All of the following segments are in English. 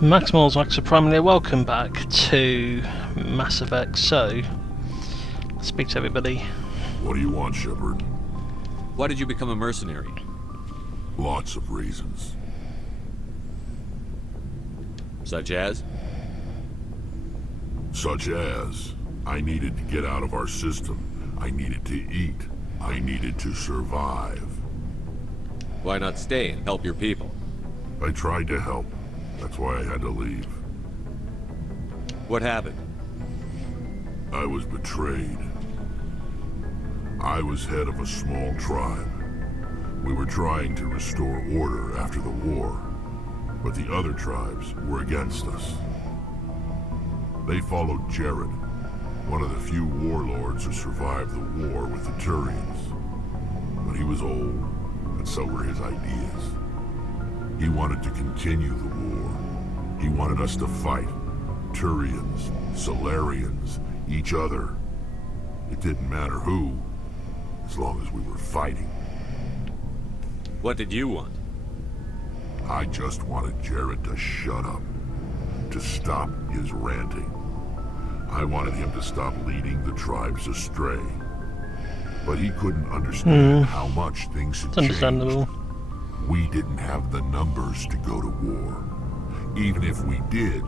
Maximal's like Primal, welcome back to Mass Effect. So, let's speak to everybody. What do you want, Shepard? Why did you become a mercenary? Lots of reasons. Such as? Such as, I needed to get out of our system. I needed to eat. I needed to survive. Why not stay and help your people? I tried to help. That's why I had to leave. What happened? I was betrayed. I was head of a small tribe. We were trying to restore order after the war, but the other tribes were against us. They followed Jared, one of the few warlords who survived the war with the Turians. But he was old, and so were his ideas. He wanted to continue the war. He wanted us to fight. Turians, Solarians, each other. It didn't matter who, as long as we were fighting. What did you want? I just wanted Jared to shut up, to stop his ranting. I wanted him to stop leading the tribes astray. But he couldn't understand how much things had It's understandable. changed. We didn't have the numbers to go to war. Even if we did,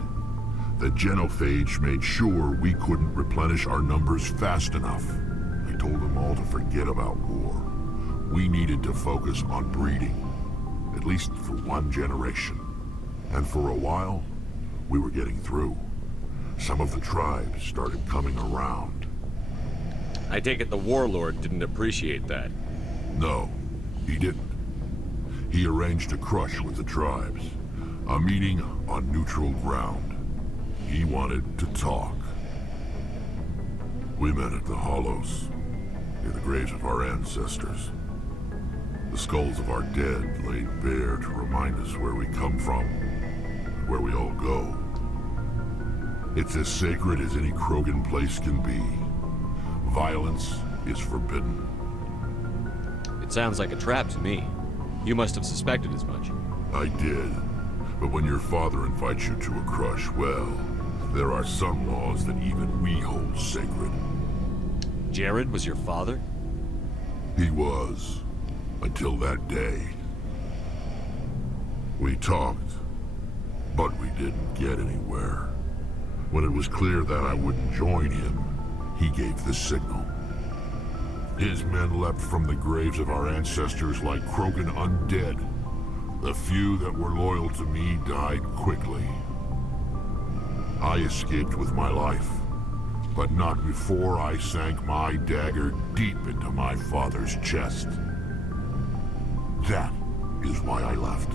the genophage made sure we couldn't replenish our numbers fast enough. I told them all to forget about war. We needed to focus on breeding, at least for one generation. And for a while, we were getting through. Some of the tribes started coming around. I take it the warlord didn't appreciate that. No, he didn't. He arranged a crush with the tribes. A meeting on neutral ground. He wanted to talk. We met at the Hollows, near the graves of our ancestors. The skulls of our dead laid bare to remind us where we come from, and where we all go. It's as sacred as any Krogan place can be. Violence is forbidden. It sounds like a trap to me. You must have suspected as much. I did. But when your father invites you to a crush, well, there are some laws that even we hold sacred. Jared was your father? He was. Until that day. We talked, but we didn't get anywhere. When it was clear that I wouldn't join him, he gave the signal. His men leapt from the graves of our ancestors like Krogan undead. The few that were loyal to me died quickly. I escaped with my life, but not before I sank my dagger deep into my father's chest. That is why I left,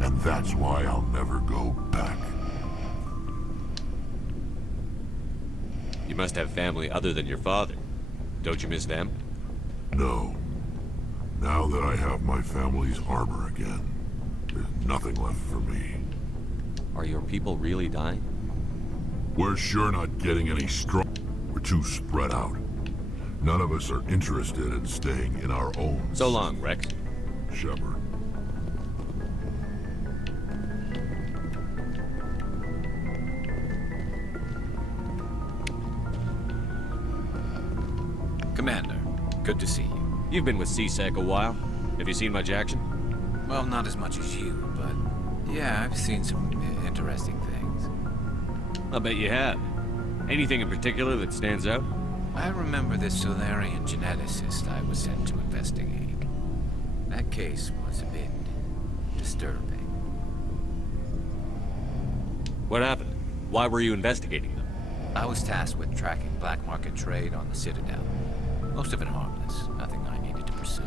and that's why I'll never go back. You must have family other than your father. Don't you miss them? No. Now that I have my family's armor again, there's nothing left for me. Are your people really dying? We're sure not getting any strong. We're too spread out. None of us are interested in staying in our own. So long, Rex. Shepard. Commander, good to see you. You've been with CSEC a while. Have you seen much action? Well, not as much as you, but yeah, I've seen some interesting things. I bet you have. Anything in particular that stands out? I remember this Solarian geneticist I was sent to investigate. That case was a bit disturbing. What happened? Why were you investigating them? I was tasked with tracking black market trade on the Citadel. Most of it harmless, nothing I needed to pursue.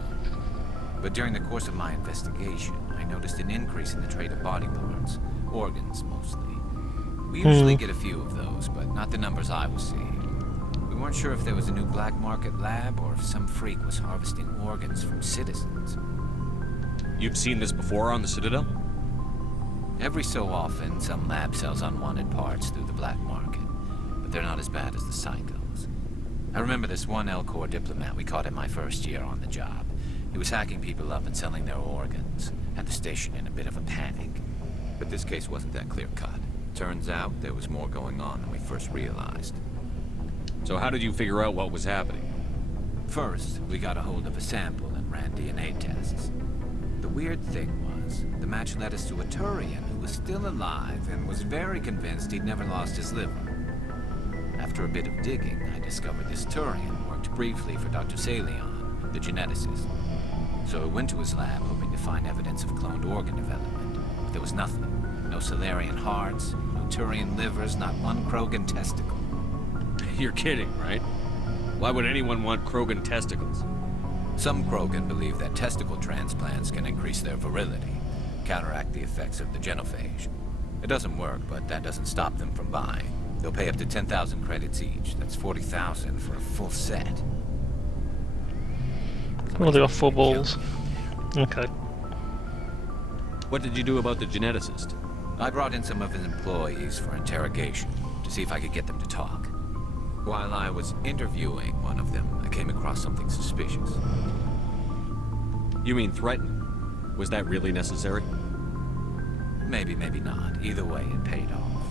But during the course of my investigation, I noticed an increase in the trade of body parts, organs mostly. We usually get a few of those, but not the numbers I was seeing. We weren't sure if there was a new black market lab or if some freak was harvesting organs from citizens. You've seen this before on the Citadel? Every so often, some lab sells unwanted parts through the black market, but they're not as bad as the psychos. I remember this one L-Corps diplomat we caught in my first year on the job. He was hacking people up and selling their organs, had the station in a bit of a panic. But this case wasn't that clear-cut. Turns out there was more going on than we first realized. So how did you figure out what was happening? First, we got a hold of a sample and ran DNA tests. The weird thing was, the match led us to a Turian who was still alive and was very convinced he'd never lost his liver. After a bit of digging, I discovered this Turian worked briefly for Dr. Salion, the geneticist. So I went to his lab hoping to find evidence of cloned organ development, but there was nothing. No Salarian hearts, no Turian livers, not one Krogan testicle. You're kidding, right? Why would anyone want Krogan testicles? Some Krogan believe that testicle transplants can increase their virility, counteract the effects of the genophage. It doesn't work, but that doesn't stop them from buying. They'll pay up to 10,000 credits each. That's 40,000 for a full set. Well, they got 4 balls. Okay. What did you do about the geneticist? I brought in some of his employees for interrogation, to see if I could get them to talk. While I was interviewing one of them, I came across something suspicious. You mean threaten? Was that really necessary? Maybe, maybe not. Either way, it paid off.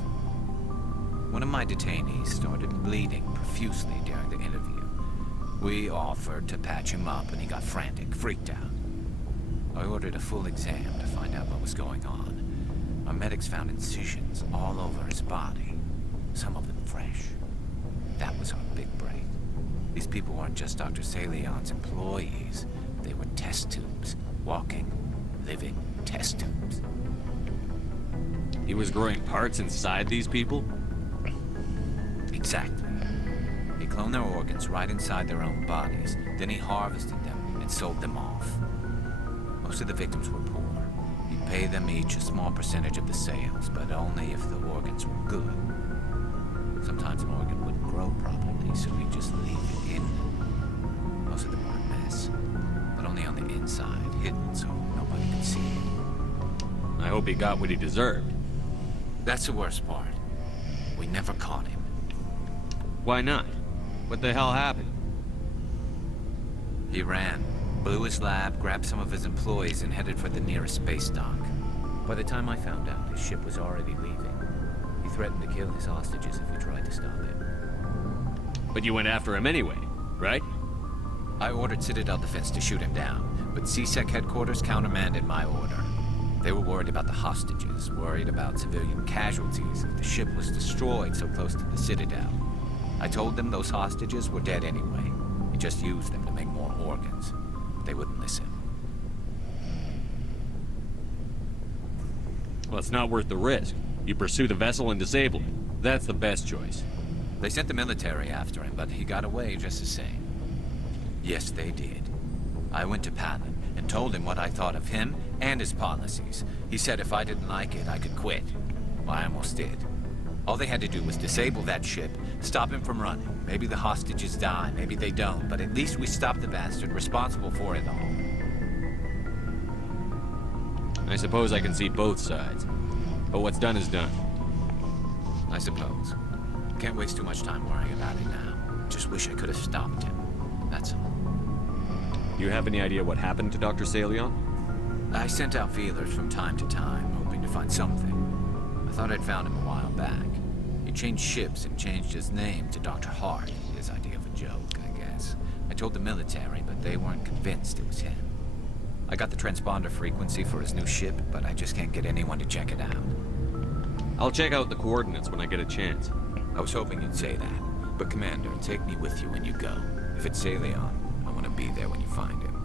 One of my detainees started bleeding profusely during the interview. We offered to patch him up, and he got frantic, freaked out. I ordered a full exam to find out what was going on. Our medics found incisions all over his body, some of them fresh. That was our big break. These people weren't just Dr. Salion's employees. They were test tubes. Walking, living test tubes. He was growing parts inside these people? Exactly. He cloned their organs right inside their own bodies. Then he harvested them and sold them off. Most of the victims were poor. He'd pay them each a small percentage of the sales, but only if the organs were good. Sometimes an organ wouldn't grow properly, so he'd just leave it in them. Most of them were a mess, but only on the inside, hidden so nobody could see it. I hope he got what he deserved. That's the worst part. We never caught him. Why not? What the hell happened? He ran, blew his lab, grabbed some of his employees, and headed for the nearest space dock. By the time I found out, his ship was already leaving. He threatened to kill his hostages if we tried to stop him. But you went after him anyway, right? I ordered Citadel Defense to shoot him down, but CSEC headquarters countermanded my order. They were worried about the hostages, worried about civilian casualties if the ship was destroyed so close to the Citadel. I told them those hostages were dead anyway. We just used them to make more organs. They wouldn't listen. Well, it's not worth the risk. You pursue the vessel and disable it. That's the best choice. They sent the military after him, but he got away just the same. Yes, they did. I went to Palin and told him what I thought of him and his policies. He said if I didn't like it, I could quit. Well, I almost did. All they had to do was disable that ship, stop him from running. Maybe the hostages die, maybe they don't, but at least we stopped the bastard responsible for it all. I suppose I can see both sides. But what's done is done. I suppose. Can't waste too much time worrying about it now. Just wish I could have stopped him. That's all. Do you have any idea what happened to Dr. Salion? I sent out feelers from time to time, hoping to find something. I thought I'd found him a while back. He changed ships and changed his name to Dr. Hart. His idea of a joke, I guess. I told the military, but they weren't convinced it was him. I got the transponder frequency for his new ship, but I just can't get anyone to check it out. I'll check out the coordinates when I get a chance. I was hoping you'd say that. But Commander, take me with you when you go. If it's Salion, I want to be there when you find him.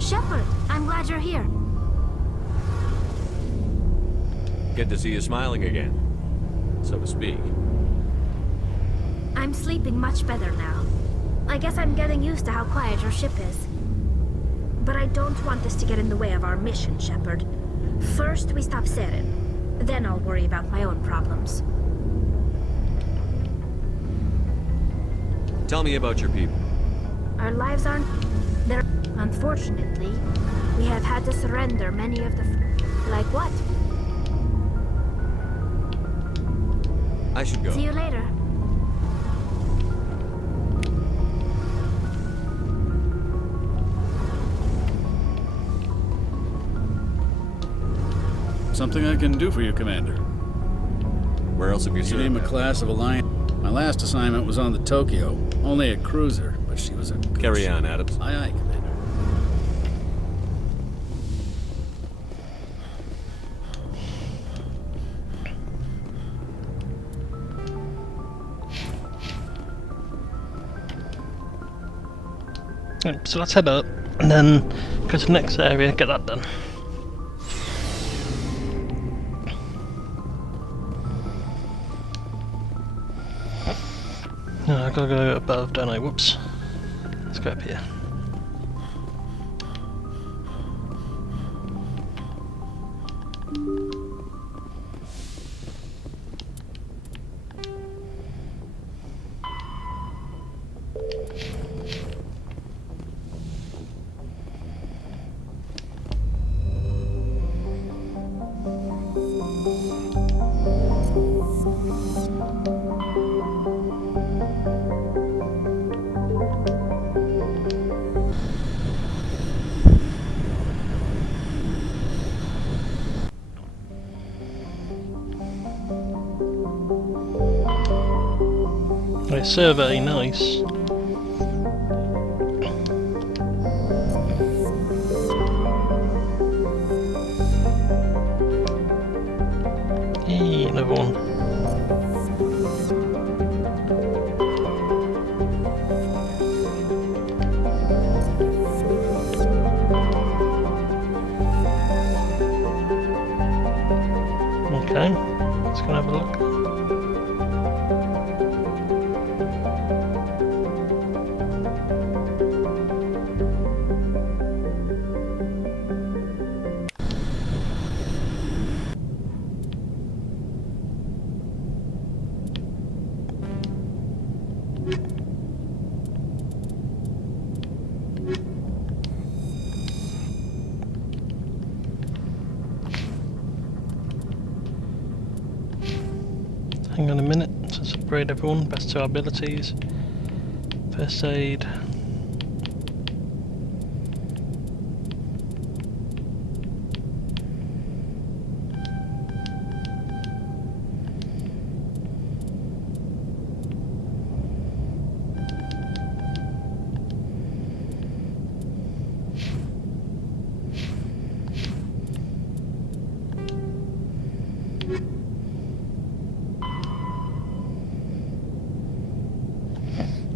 Shepard, I'm glad you're here. Good to see you smiling again, so to speak. I'm sleeping much better now. I guess I'm getting used to how quiet your ship is. But I don't want this to get in the way of our mission, Shepard. First, we stop Saren. Then I'll worry about my own problems. Tell me about your people. Our lives aren't... They're... Unfortunately, we have had to surrender many of the... Like what? I should go. See you later. Something I can do for you, Commander. Where else have you You served? name a class of Alliance. My last assignment was on the Tokyo. Only a cruiser, but she was a good Carry ship. on, Adams. Aye, aye, Commander. Right, so let's head up and then go to the next area, get that done. No, I gotta go above, don't I? Whoops. Let's go up here. Right, survey, nice. Yay, another one. Okay, let's go and have a look. Hang on a minute, let's upgrade everyone, best to our abilities. First aid.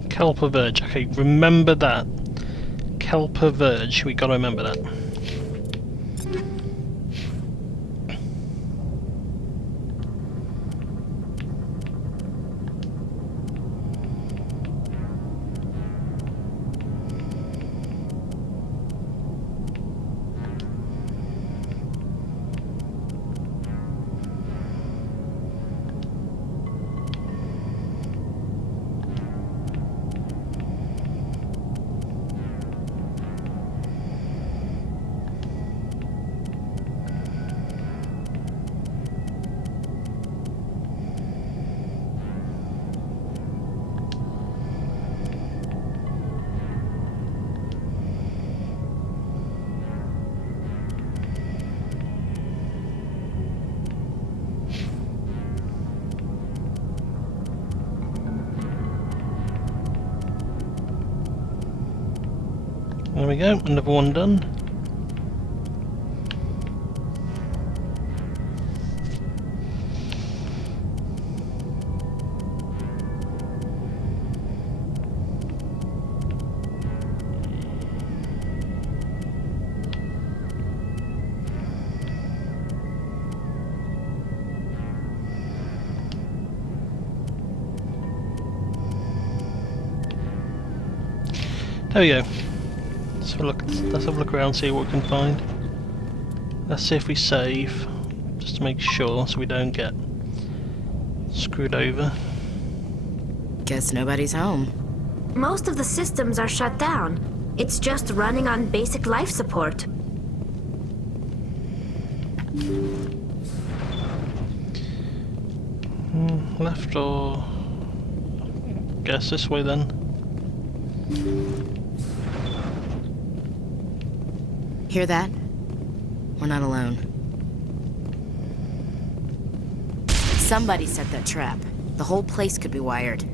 Kelper Verge, okay, remember that. Kelper Verge, we gotta remember that. There we go, another one done. There we go. Let's have a look around, see what we can find. Let's see if we save, just to make sure, so we don't get screwed over. Guess nobody's home. Most of the systems are shut down. It's just running on basic life support. Left or... guess this way then. Hear that? We're not alone. Somebody set that trap. The whole place could be wired.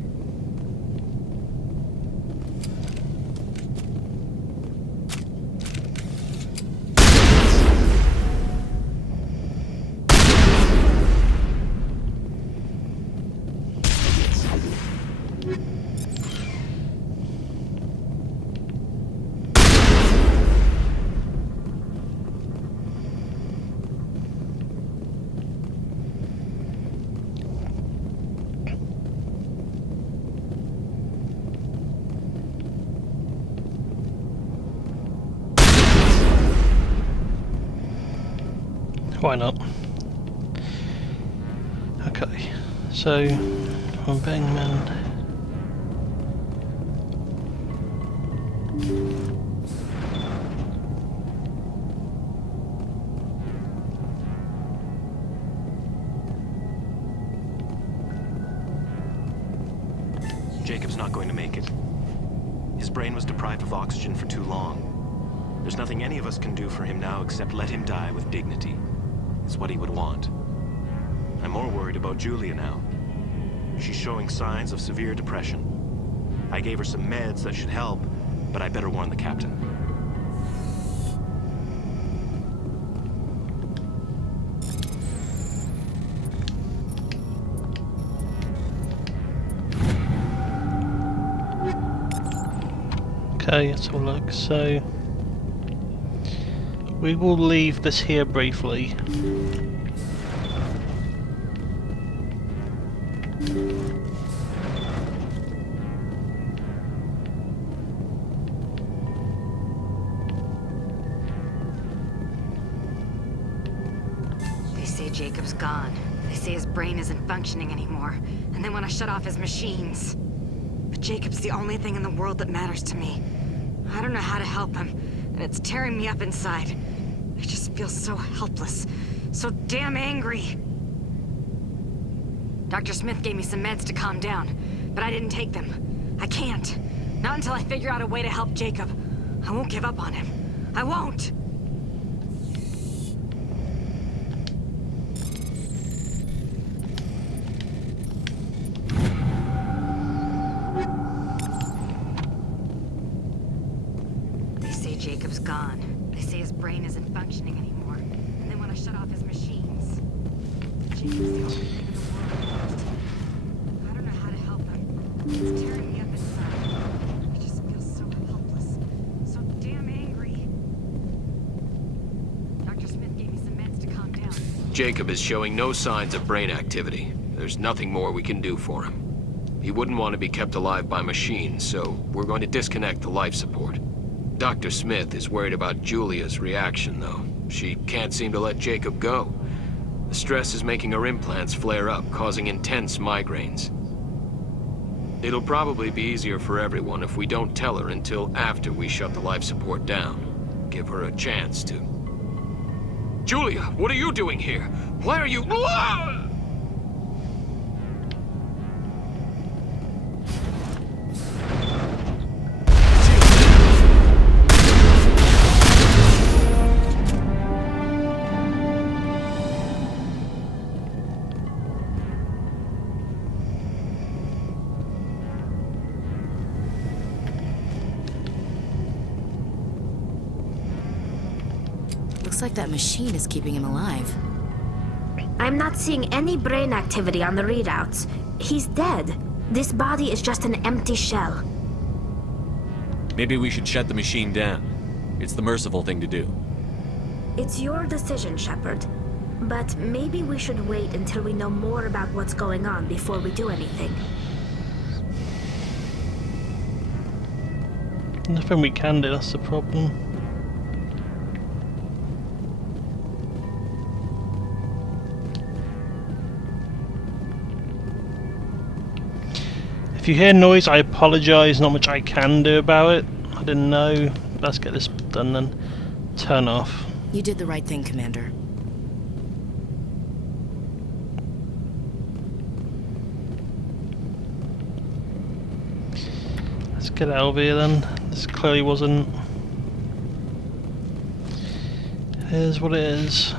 Why not? Okay, so I'm being manned. Jacob's not going to make it. His brain was deprived of oxygen for too long. There's nothing any of us can do for him now except let him die with dignity. It's what he would want. I'm more worried about Julia now. She's showing signs of severe depression. I gave her some meds that should help, but I better warn the captain. Okay, let's have a look. So we will leave this here briefly. They say Jacob's gone. They say his brain isn't functioning anymore, and they want to shut off his machines. But Jacob's the only thing in the world that matters to me. I don't know how to help him, and it's tearing me up inside. I just feel so helpless, so damn angry. Dr. Smith gave me some meds to calm down, but I didn't take them. I can't. Not until I figure out a way to help Jacob. I won't give up on him. I won't! They say Jacob's gone. They say his brain isn't functioning anymore, and they want to shut off his machines. Jacob's the only thing in the world that matters to me. I don't know how to help him. It's tearing me up inside. I just feel so helpless, so damn angry. Dr. Smith gave me some meds to calm down. Jacob is showing no signs of brain activity. There's nothing more we can do for him. He wouldn't want to be kept alive by machines, so we're going to disconnect the life support. Dr. Smith is worried about Julia's reaction, though. She can't seem to let Jacob go. The stress is making her implants flare up, causing intense migraines. It'll probably be easier for everyone if we don't tell her until after we shut the life support down. Give her a chance to... Julia, what are you doing here? Why are you... Looks like that machine is keeping him alive. I'm not seeing any brain activity on the readouts. He's dead. This body is just an empty shell. Maybe we should shut the machine down. It's the merciful thing to do. It's your decision, Shepard. But maybe we should wait until we know more about what's going on before we do anything. Nothing we can do, that's the problem. If you hear noise, I apologise, not much I can do about it. I didn't know. Let's get this done then. Turn off. You did the right thing, Commander. get out of here then. This clearly wasn't. Here's what it is.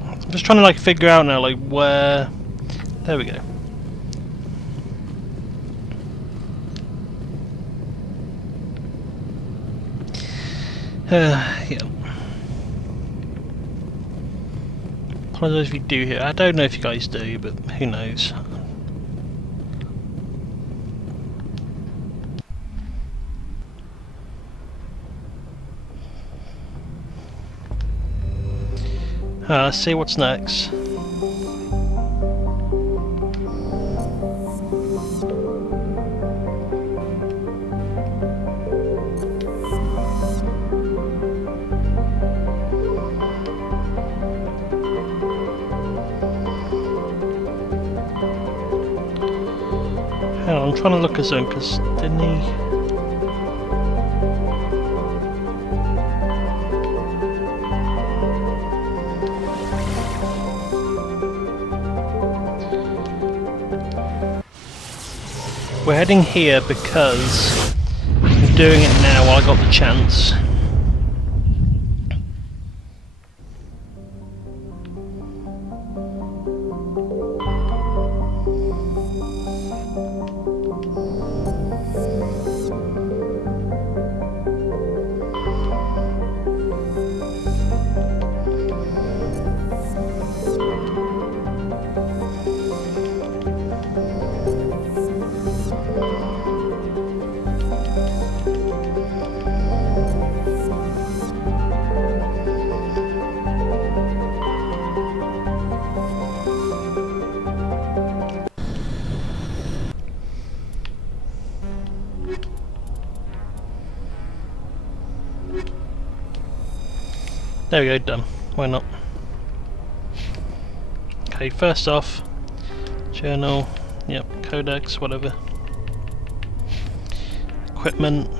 I'm just trying to like figure out now like where. There we go. Yeah. Apologise if you do hear. I don't know if you guys do, but who knows. Let's see what's next. Hang on, I'm trying to look at something because didn't he? We're heading here because I'm doing it now while I got the chance. There we go, done. Why not? Okay, first off, journal, yep, codex, whatever. Equipment.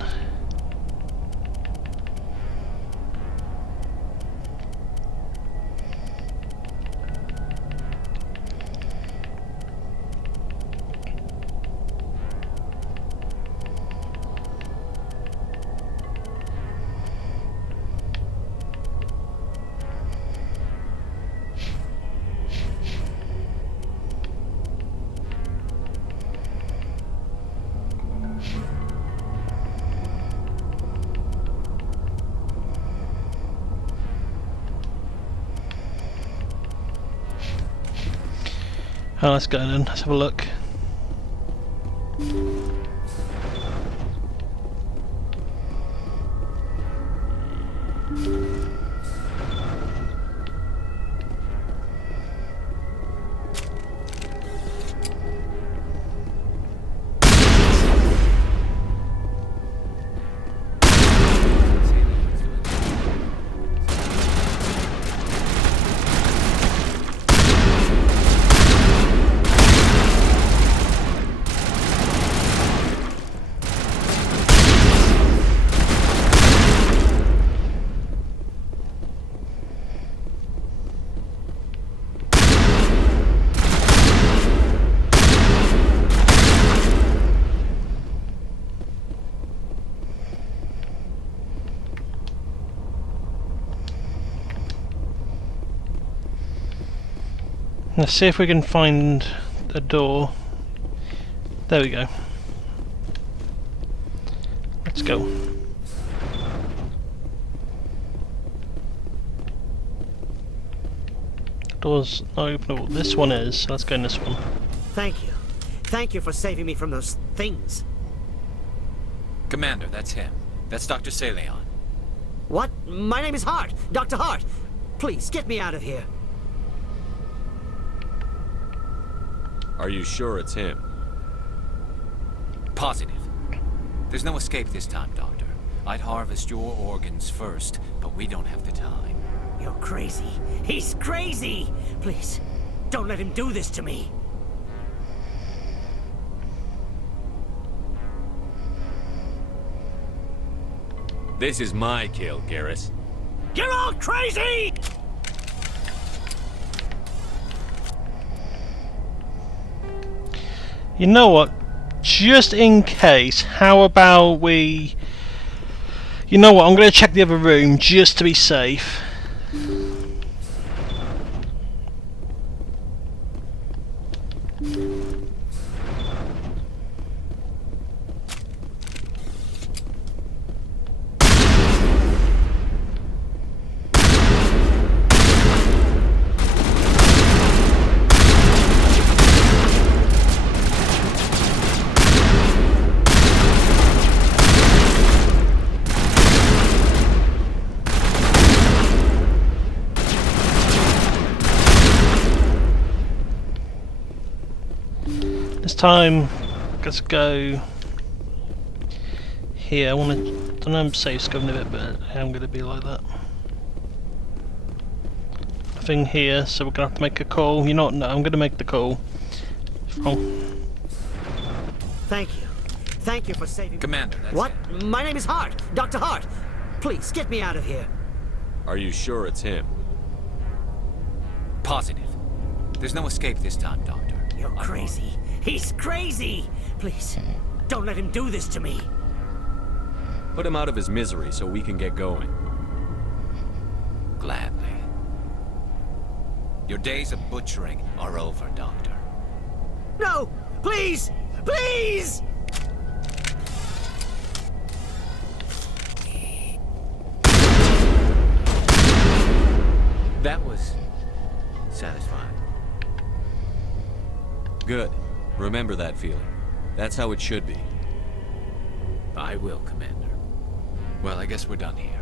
Oh, let's go then, let's have a look. Let's see if we can find a door. There we go. Let's go. The door's not openable. This one is. Let's go in this one. Thank you. Thank you for saving me from those things. Commander, that's him. That's Dr. Saleon. What? My name is Hart. Dr. Hart. Please, get me out of here. Are you sure it's him? Positive. There's no escape this time, Doctor. I'd harvest your organs first, but we don't have the time. You're crazy. He's crazy! Please, don't let him do this to me. This is my kill, Garrus. You're all crazy! You know what? Just in case, how about we... You know what, I'm going to check the other room just to be safe. This time, let's go here. I want to. I know I'm safe scoping a bit, but I am going to be like that. Nothing here, so we're going to have to make a call. You know what? No, I'm going to make the call. Thank you. Thank you for saving... Commander, that's What? it. My name is Hart. Dr. Hart. Please, get me out of here. Are you sure it's him? Positive. There's no escape this time, Doctor. You're crazy. He's crazy! Please, don't let him do this to me. Put him out of his misery so we can get going. Gladly. Your days of butchering are over, Doctor. No! Please! Please! That was satisfying. Good. Remember that feeling. That's how it should be. I will, Commander. Well, I guess we're done here.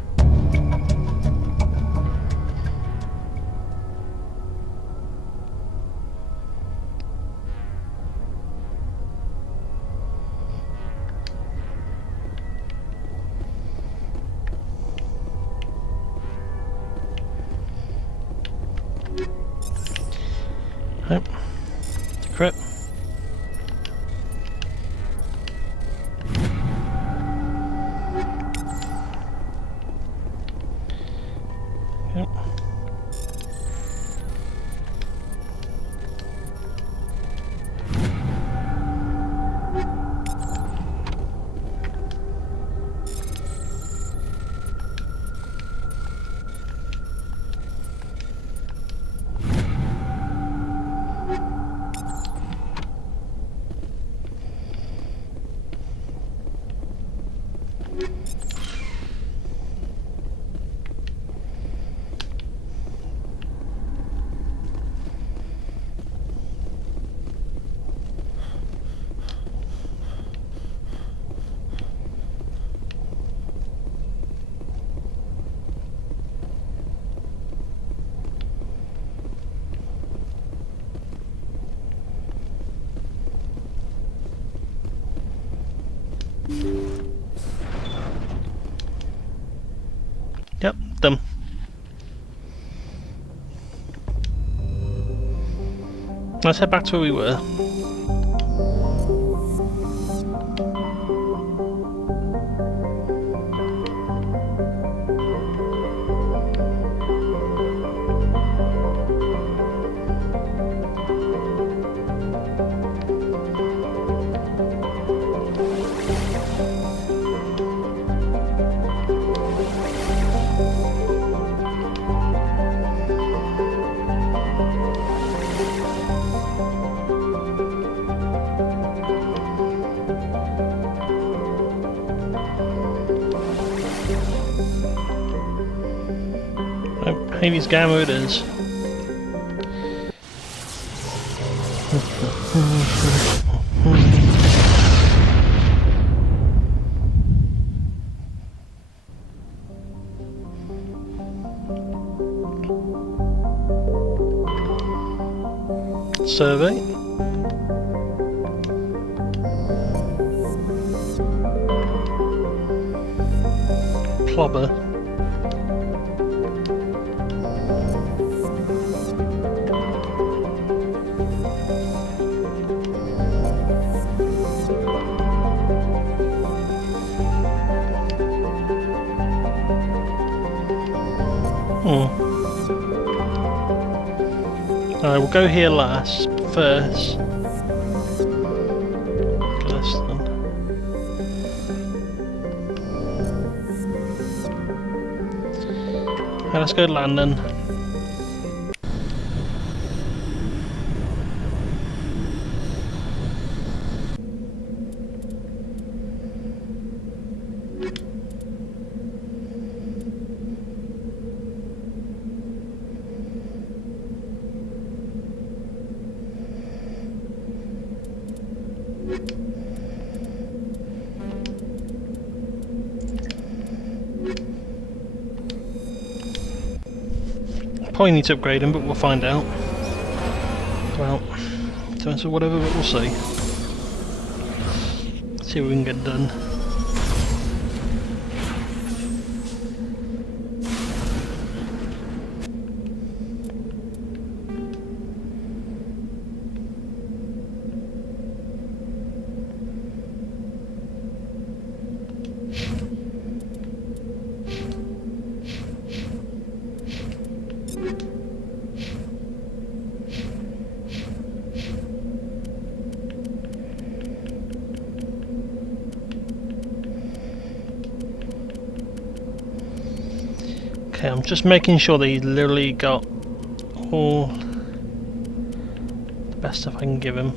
Yep. Crit. Yep. Yep, done. Let's head back to where we were. Hades Gamma it is. Survey. Clobber. We'll go here last, first. Get this done. Okay, let's go land then. Probably need to upgrade him, but we'll find out. Well, so whatever, but we'll see. See what we can get done. Okay, I'm just making sure that he's literally got all the best stuff I can give him.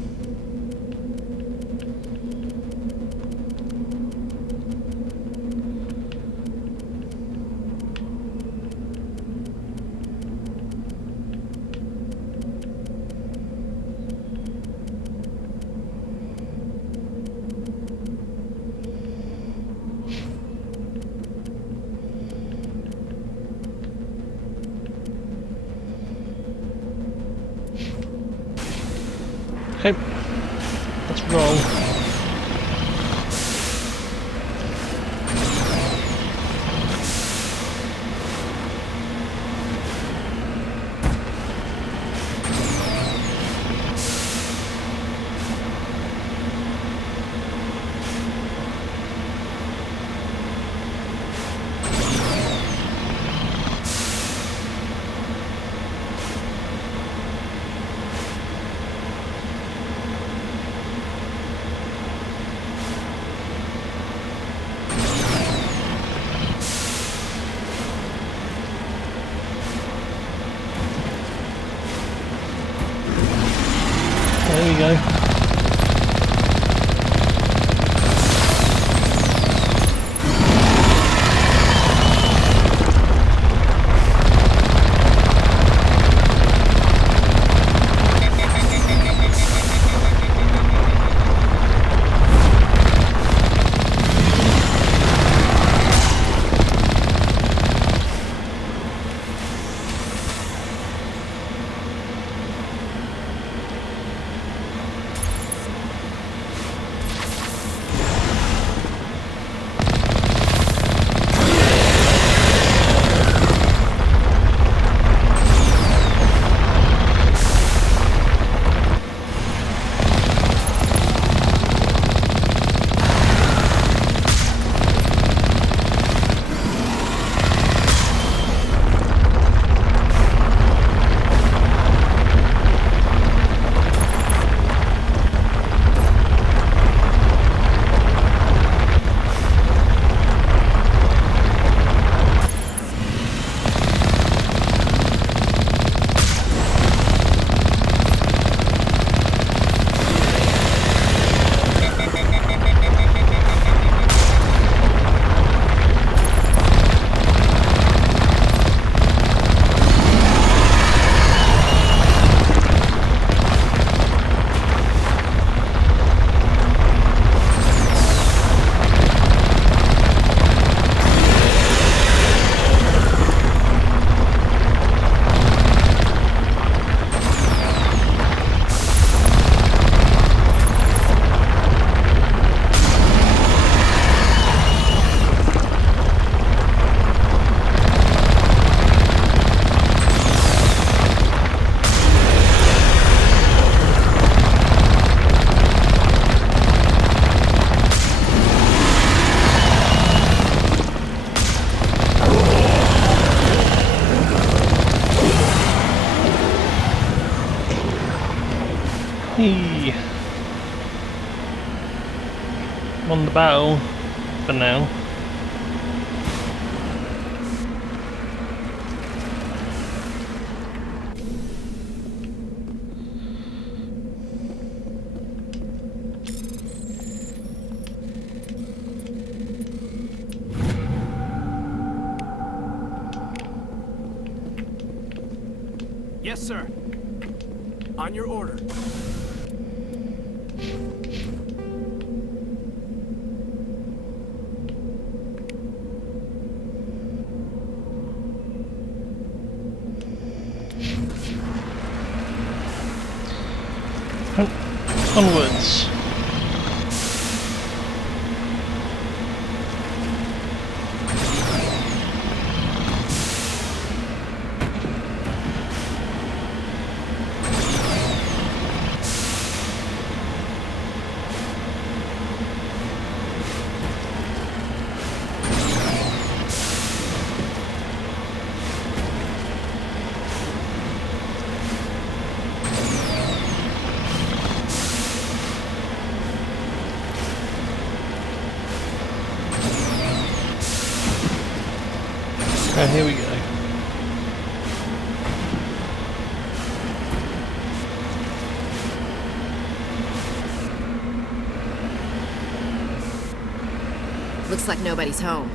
Okay, let's roll. There we go. He won the battle for now. Yes, sir. On your order. Onwards. Here we go. Looks like nobody's home.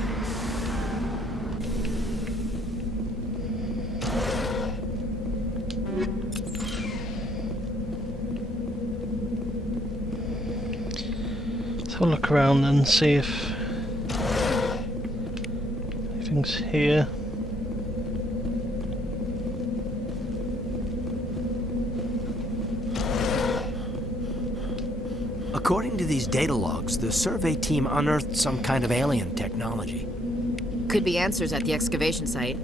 Let's have a look around and see if anything's here. According to these data logs, the survey team unearthed some kind of alien technology. Could be answers at the excavation site.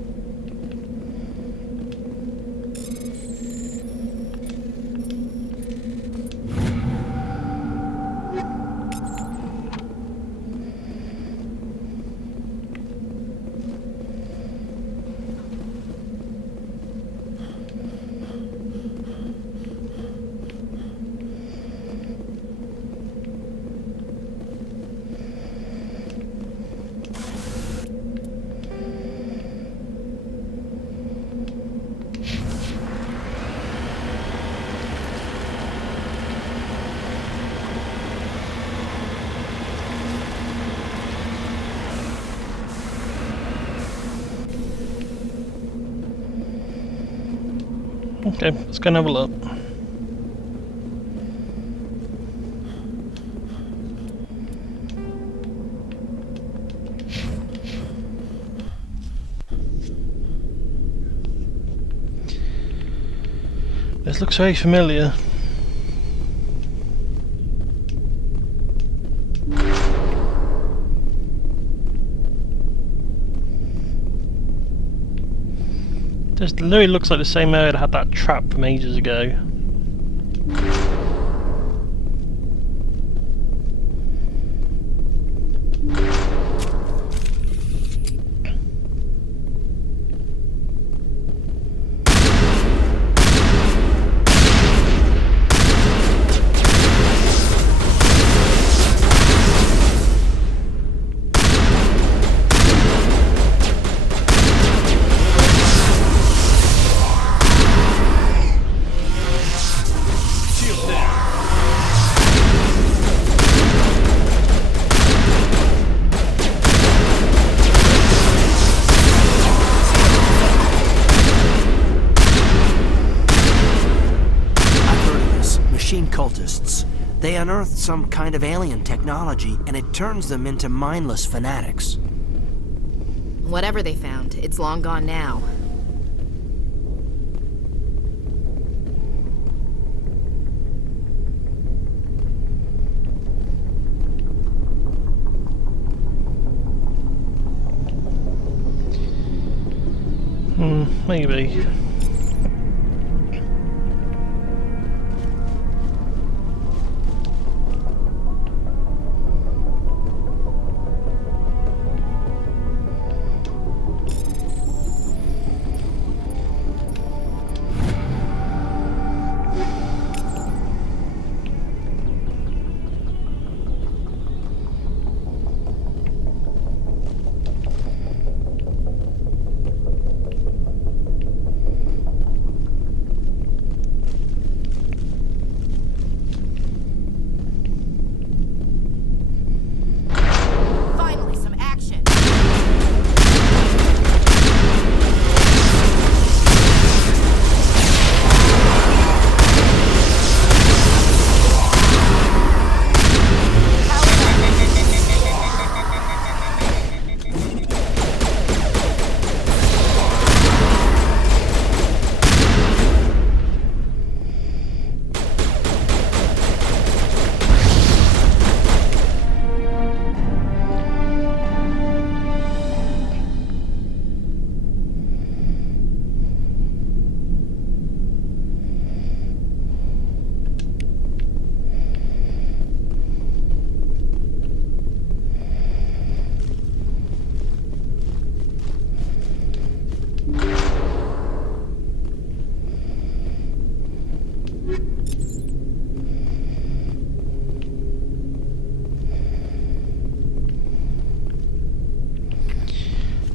Okay, let's go and have a look. This looks very familiar. This literally looks like the same area that had that trap from ages ago. Cultists. They unearthed some kind of alien technology, and it turns them into mindless fanatics. Whatever they found, it's long gone now. Maybe.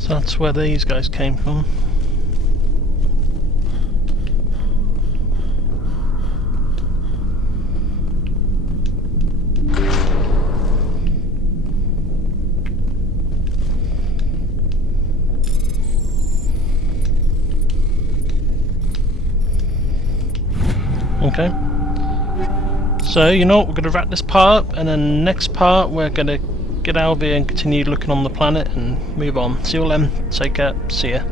So that's where these guys came from. Okay. So, you know what, we're going to wrap this part, and then next part we're going to get out of here and continue looking on the planet and move on. See you all then. Take care. See ya.